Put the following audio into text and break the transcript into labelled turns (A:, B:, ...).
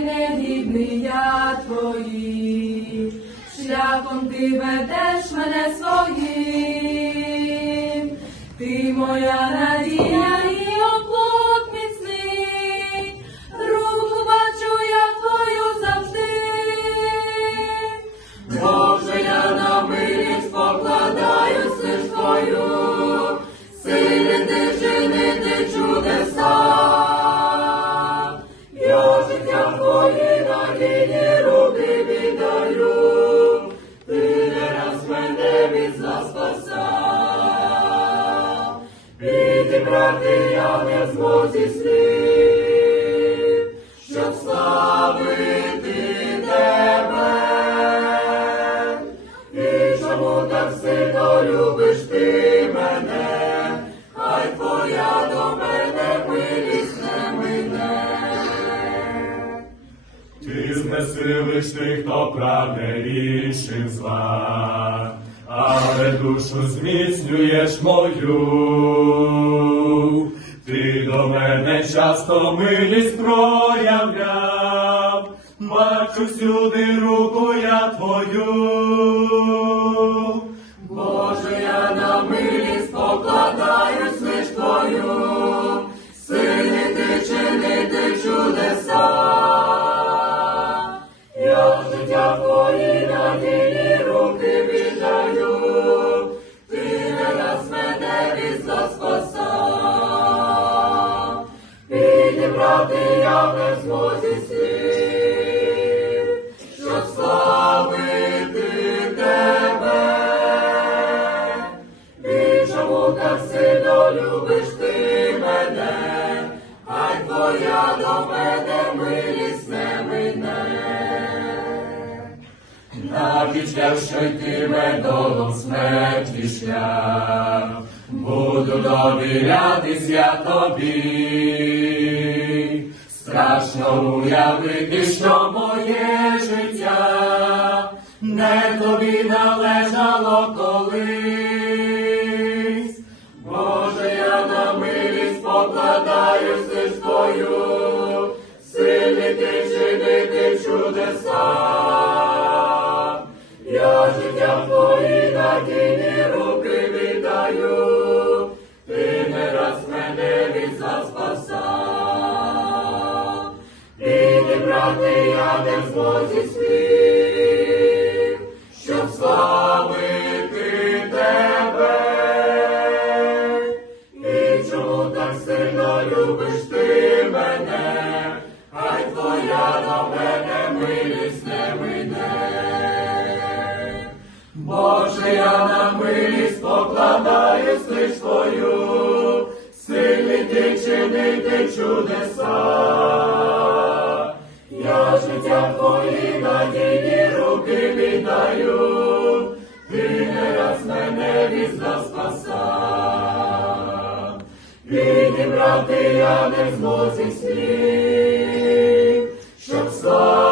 A: негідний я твої, шляхом ти ведеш мене своїм, ти моя надія Підібрати я не змозі слів, щоб славити тебе. І чому так сильно любиш ти мене, хай твоя до мене милість не мине.
B: Ти знесилиш тих, хто прагне іншим зла, але душу зміцнюєш мою. Ти до мене часто милість проявляв, бачу всюди руку я твою.
A: Змозі слів, славити тебе. І чому так сильно любиш ти мене, хай твоя до мене милість не мине.
B: Навіть якщо йтиме долом смерті шлях, буду довірятись я тобі. Страшно уявити, що моє життя не тобі належало колись. Боже, я на милість покладаюсь лиш твою, сильний ти чинити чудеса. Я життя твої надійні руки віддаю, Підібрати я не в змозі слів, щоб славити тебе. І чому так сильно любиш ти мене, хай твоя до мене милість не мине. Боже, я на милість покладаюсь лиш твою, сильний ти чинити чудеса я твої надійні руки віддаю, ти не раз мене від спаса, відібрати я не змозі слів, щоб слава.